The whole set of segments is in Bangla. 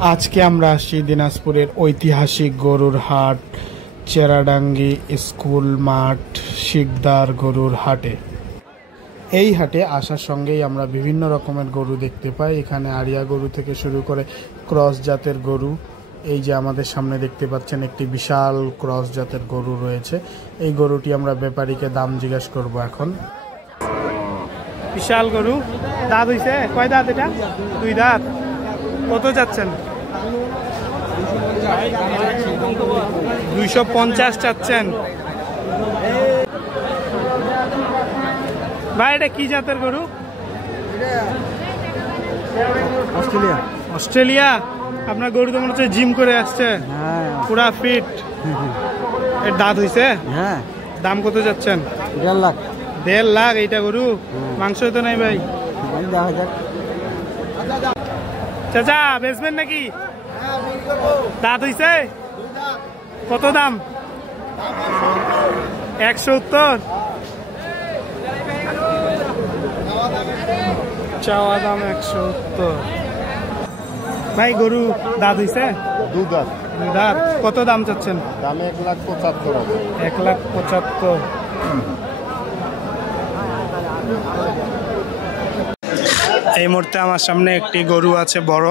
আজকে আমরা আসছি দিনাজপুরের ঐতিহাসিক গরুর হাট চেরাডাঙ্গি স্কুল মাঠ শিকদার গরুর হাটে। এই হাটে আসার সঙ্গেই আমরা বিভিন্ন রকমের গরু দেখতে পাই। এখানে আড়িয়া গরু থেকে শুরু করে ক্রস জাতের গরু, এই যে আমাদের সামনে দেখতে পাচ্ছেন একটি বিশাল ক্রস জাতের গরু রয়েছে। এই গরুটি আমরা ব্যাপারীকে দাম জিজ্ঞাসা করব এখন। বিশাল গরু, দাঁত হইছে কয় দাঁত? এটা 2 দাঁত। কত যাচ্ছেন? 250 চাচ্ছেন। ভাই এটা কি জাতের গরু? অস্ট্রেলিয়া। অস্ট্রেলিয়া? আপনার গরু তো মনে হচ্ছে জিম করে আসছে, পুরা ফিট। এর দাঁত হইছে? হ্যাঁ। দাম কত যাচ্ছেন? 1.5 লাখ। 1.5 লাখ? এইটা গরু মাংস তো নাই ভাই। চাচা বেচবেন নাকি? দাঁত হইছে? কত দাম? 170। চাওয়া দাম 170। ভাই গরু দাঁত হইছে? 2 দাঁত। 2 দাঁত। কত দাম চাচ্ছেন? দাম 1,75,000। 1,75,000। এই মুহূর্তে আমার সামনে একটি গরু আছে বড়,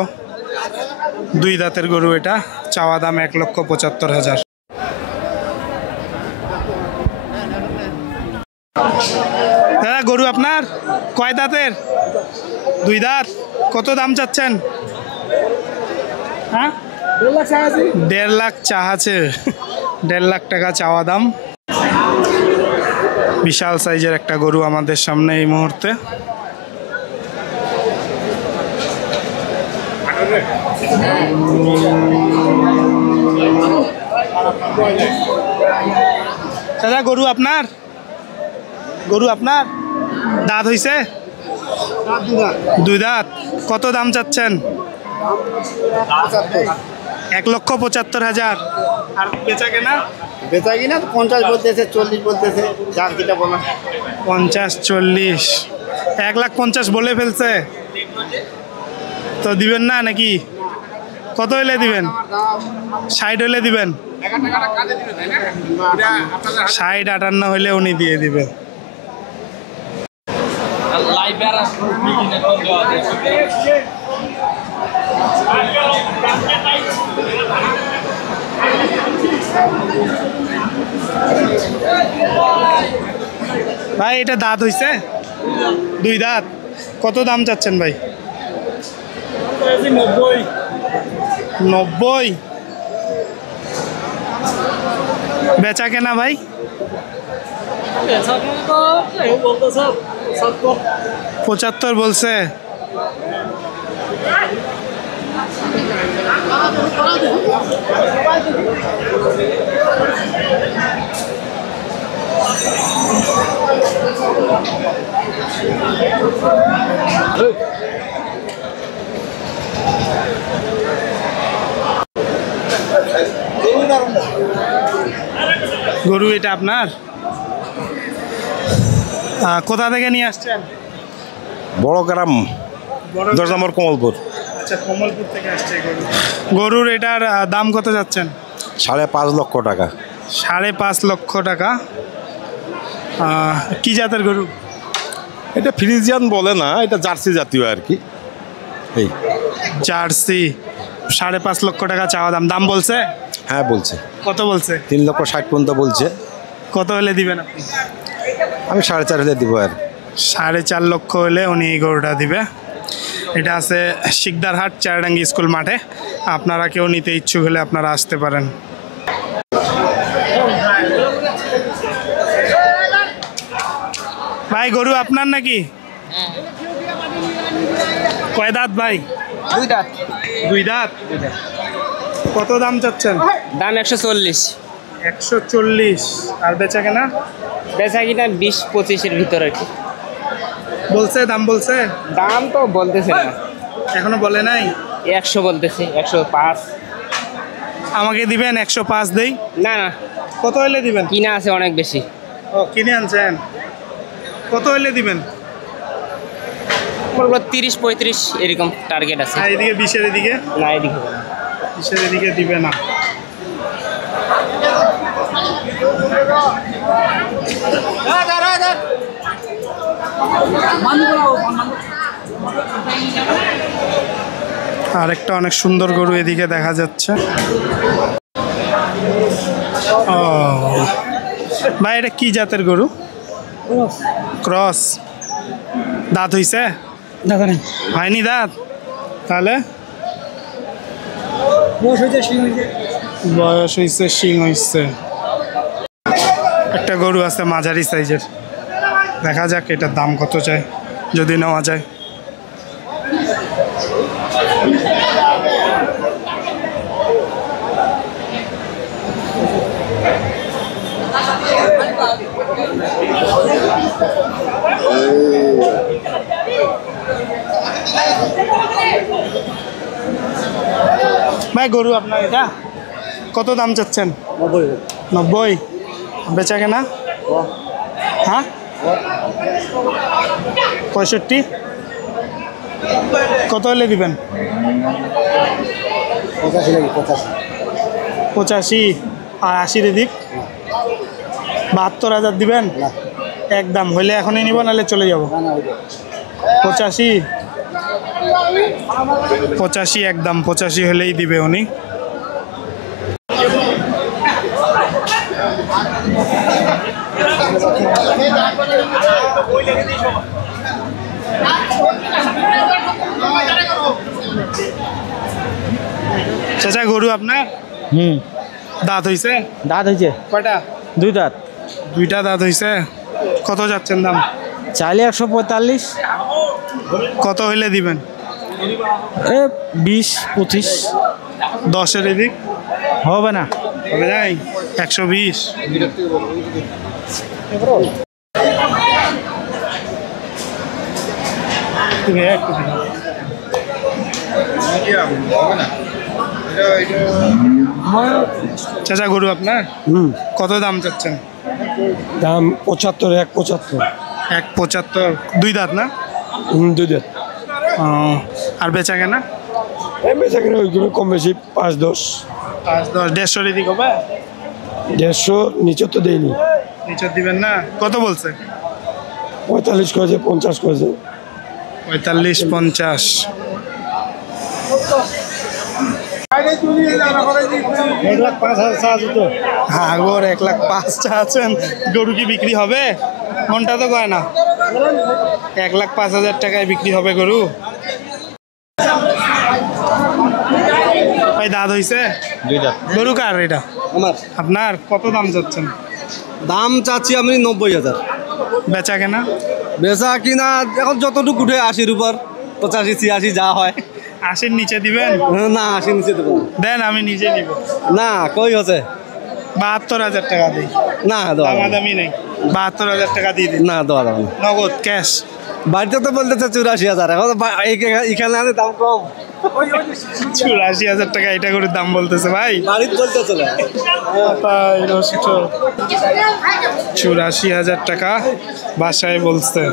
2 দাঁতের গরু। এটা চাওয়া দাম 1,75,000। দাদা গরু আপনার কয় দাঁতের? 2 দাঁত। কত দাম চাচ্ছেন? হ্যাঁ 1.5 লাখ চাহাছে। 1.5 লাখ টাকা চাওয়া দাম। বিশাল সাইজের একটা গরু আমাদের সামনে এই মুহূর্তে। দাদা গরু আপনার? গরু আপনার দাঁত হইছে? 2 দাঁত। কত দাম চাচ্ছেন? 1,75,000। আর বেচা কেনা? বেচা কিনা 50 বলতেছে, 40 বলতেছে, যার যেটা বলা। 50, 40। 1,50,000 বলে ফেলছে তো দিবেন না নাকি? কত হইলে দিবেন? 60 হইলে দিবেন? 60, 58 হইলে উনি দিয়ে দিবে। ভাই এটা দাঁত হইছে? 2 দাঁত। কত দাম চাচ্ছেন ভাই? 90। বেচা কেনা ভাই? 75 বলছে। গরু এটা আপনার? কোথা থেকে নিয়ে আসছেন? বড় গ্রাম, 10 নম্বর কমলপুর। আচ্ছা, কমলপুর থেকে আসছে গরু। গরুর এটার দাম কত যাচ্ছেন? 5.5 লক্ষ টাকা। 5.5 লক্ষ টাকা। কি জাতের গরু? এটা ফ্রিজিয়ান বলে না, এটা জার্সি জাতীয় আর কি। এই জার্সি। 5.5 লক্ষ টাকা চাওয়া দাম। দাম বলছে? হ্যাঁ বলছে। কত বলছে? 3,60,000 পর্যন্ত বলছে। কত হলে দিবেন আপনি? আমি 4.5 হলে দিব আর। 4.5 লক্ষ হলে উনি এই গরুটা দিবে। এটা আছে শিকদার হাট চেরাডাঙ্গি স্কুল মাঠে। আপনারা কেউ নিতে ইচ্ছুক হলে আপনারা আসতে পারেন। ভাই গরু আপনার নাকি? কয় দাঁত ভাই? 2 দাঁত। 2 দাঁত। কত দাম চাচ্ছেন? দাম 140। 140। আর বেচা কেনা? বেচা কিনা 20-25-এর ভিতরে আর কি বলছে। দাম বলছে? দাম তো বলতেছে না, এখনো বলে নাই। 100 বলতেছে, 105। আমাকে দিবেন? 105 দেই। না না, কত হইলে দিবেন? কিনা আছে অনেক বেশি। ও কিনে আনছেন? কত হইলে দিবেন? বলবো 30-35 এরকম টার্গেট আছে। আর এদিকে 20-এর এদিকে? না, এদিকে হবে না। 20-এর এদিকে দিবে না। আরেকটা অনেক সুন্দর গরু এদিকে দেখা যাচ্ছে। ও ভাই, এটা কি জাতের গরু? ক্রস। দাঁত হইছে? হয়নি দাঁত? তাহলে বয়স হইছে, শিং হইছে। একটা গরু আছে মাঝারি সাইজের, দেখা যাক এটার দাম কত চাই, যদি নেওয়া যায়। ভাই গরু আপনার এটা কত দাম চাচ্ছেন? 90। বেচা কেনা? হ্যাঁ 65। কত হলে দিবেন? 85 আর 80 দিক 72,000 দিবেন? একদম হইলে এখনই নিব, নাহলে চলে যাব। 85 একদম 85 হলেই দিবে উনি। চাচা গরু আপনার? দাঁত হইছে? দাঁত হয়েছে কয়টা? 2 দাঁত। 2টা দাঁত হইছে। কত যাচ্ছেন দাম? চাইলে 145। কত হইলে দিবেন? 20-25 10-এর এদিক হবে না। হবে নাই? 120। চাচা গরু আপনার? কত দাম চাচ্ছেন? দাম 75, 175। 175। 2 দাঁত না? 2 দাঁত। ও, আর বেচা কেনা? বেচা কিনা ওইগুলো কম বেশি 5-10। 5-10। 150-এর এদিক হবে? 150 নিচে তো দেয়নি। নিচে দিবেন না? কত বলছে? 45 করেছে, 50 করেছে। 45-50। হ্যাঁ গোর 1,05,000 আছেন। গরু কি বিক্রি হবে? মনটা তো কয় না। 1,05,000 টাকায় বিক্রি হবে গরু? ভাই দাঁত হইছে? 2 দাঁত। গরু কার এটা? আমার। আপনার? কত দাম যাচ্ছেন? দাম চাচ্ছি আমি 90,000। বেচা কেনা? বেচা কিনা এখন যতটুকু উঠে 80-র উপর, 85-86 যা হয়। 80-র নিচে দিবেন? না 80 নিচে দেবো দেন, আমি নিজে নিব। না। কই হচ্ছে? 72,000 টাকা দিই। না দেওয়া যাবে না। দামাদামি নেই। 72,000 টাকা দিয়ে দিন। না দেওয়া যাবে না। নগদ ক্যাশ। বাড়িতে তো বলতেছে 84,000, এখন এখানে আছে দাম কম। 84,000 টাকা এটা করে দাম বলতেছে ভাই। বাড়িতে বলতেছে না। তাই নষ্ট। 84,000 টাকা বাসায় বলছে।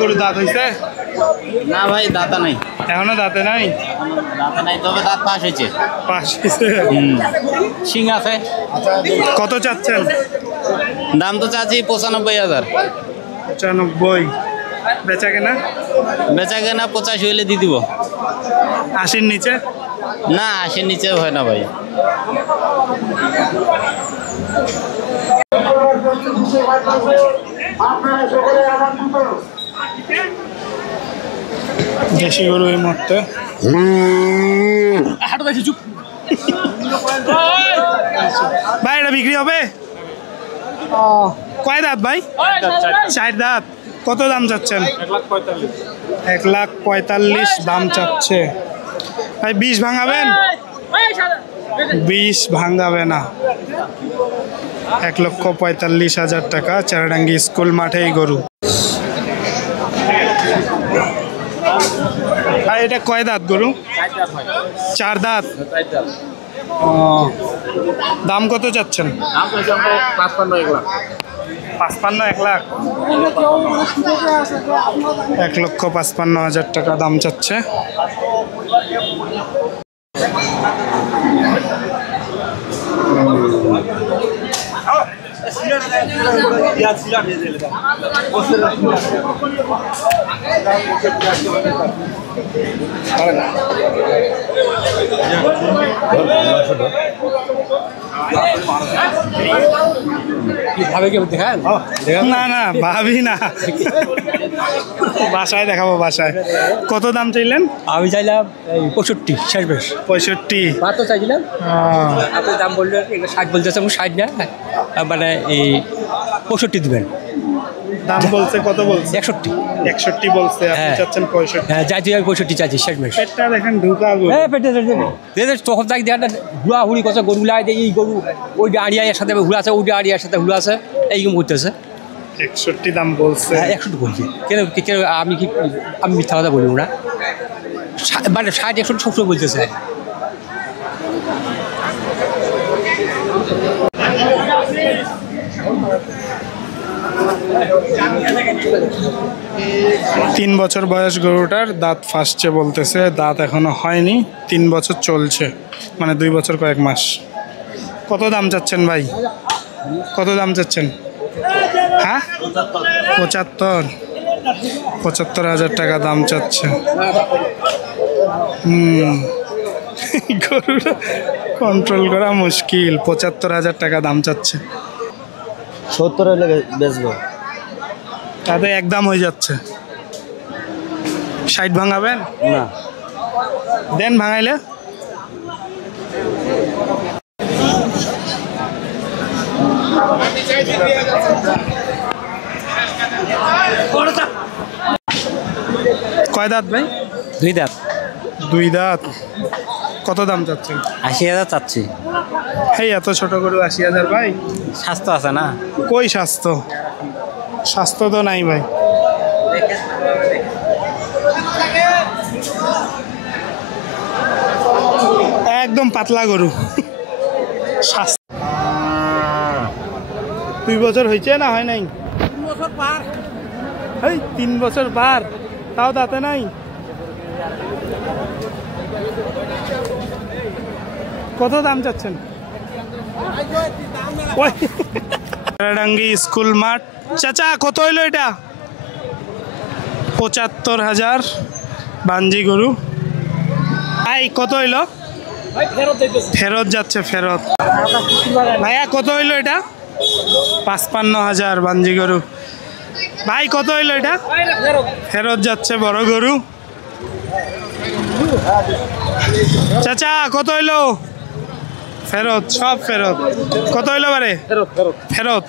গরু দাঁত হইছে? না ভাই, দাতা নাই। এখনো দাঁতে নাই? দাতা নাই, তবে দাঁত পাস হয়েছে। পাশ হইছে। শিং আছে। কত চাচ্ছেন? দাম তো চাচ্ছি 95,000। 95। বেচা কেনা? বেচা কেনা 85 হইলে দিয়ে দিব। 80-র নিচে? না, 80 নিচে হয় না ভাই। দেশি গরু এই মুহূর্তে। ভাই এটা বিক্রি হবে? কয় দাঁত ভাই? 4 দাঁত। কত দাম চাচ্ছেন? 1,45,000 দাম চাচ্ছে ভাই। 20 ভাঙাবেন? 20 ভাঙাবে না। 1,45,000 টাকা। চেরাডাঙ্গি স্কুল মাঠে এই গরু। এটা কয় দাঁত গরু? 4 দাঁত। ও, দাম কত চাচ্ছেন? 55 1 লাখ, 1,55,000 টাকা দাম চাচ্ছে। না না ভাবি না, বাসায় দেখাবো। বাসায় কত দাম চাইলেন? আমি চাইলাম 65 শেষ বেশ 65। তো চাইছিলাম, আপনি দাম বললেন 60 বলতেছে, 60 না মানে এই 65 দিবেন। দাম বলছে কত? বলছে 61। 61 বলছে, আপনি চাচ্ছেন 65। হ্যাঁ চাইছি, আমি 65 চাইছি শেষ বেশ। পেটটা দেখেন ঢুকা গরু। পেটে তখন তাই দেখা হুড়া হুড়ি করছে, গরু লাই দেয়, এই গরু ওই আড়িয়ার সাথে হুড়া আছে, ওই আড়িয়ার সাথে হুড়া আছে, এইরকম করতেছে। 61 দাম বলছে। হ্যাঁ 61 বলছি। কেন কেন আমি মিথ্যা কথা বলবো না, মানে 60 61 সবসময় বলতেছে। তিন বছর বয়স গরুটার, দাঁত ফাঁসছে বলতেছে, দাঁত এখনো হয়নি, 3 বছর চলছে, মানে 2 বছর কয়েক মাস। কত দাম চাচ্ছেন ভাই? কত দাম চাচ্ছেন? হ্যাঁ 75,000 টাকা দাম চাচ্ছে। গরুটা কন্ট্রোল করা মুশকিল। 75,000 টাকা দাম চাচ্ছে। 70 হলে বেচবো। তাতে একদম হয়ে যাচ্ছে। 60 ভাঙাবেন না, দেন ভাঙাইলে। কয় দাঁত ভাই? 2 দাঁত। 2 দাঁত। কত দাম চাচ্ছেন? 80,000 চাচ্ছি। এই এত ছোট গরু 80,000 ভাই? স্বাস্থ্য আছে না? কই স্বাস্থ্য? স্বাস্থ্য তো নাই ভাই। একদম পাতলা গরু। 2 বছর হয়েছে না হয় নাই? 3 বছর পার। 3 বছর পার, তাও দাঁতে নাই। কত দাম চাচ্ছেন? চেরাডাঙ্গি স্কুল মাঠ। চাচা কত হইলো এটা? 75,000 বাঞ্জি গরু। ভাই কত হইলো? ফেরত যাচ্ছে, ফেরত। ভাইয়া কত হইলো এটা? 55,000 বাঞ্জি গরু। ভাই কত হইলো এটা? ফেরত যাচ্ছে, বড় গরু। চাচা কত হইলো? ফেরত, সব ফেরত। কত হইলো বারে? ফেরত।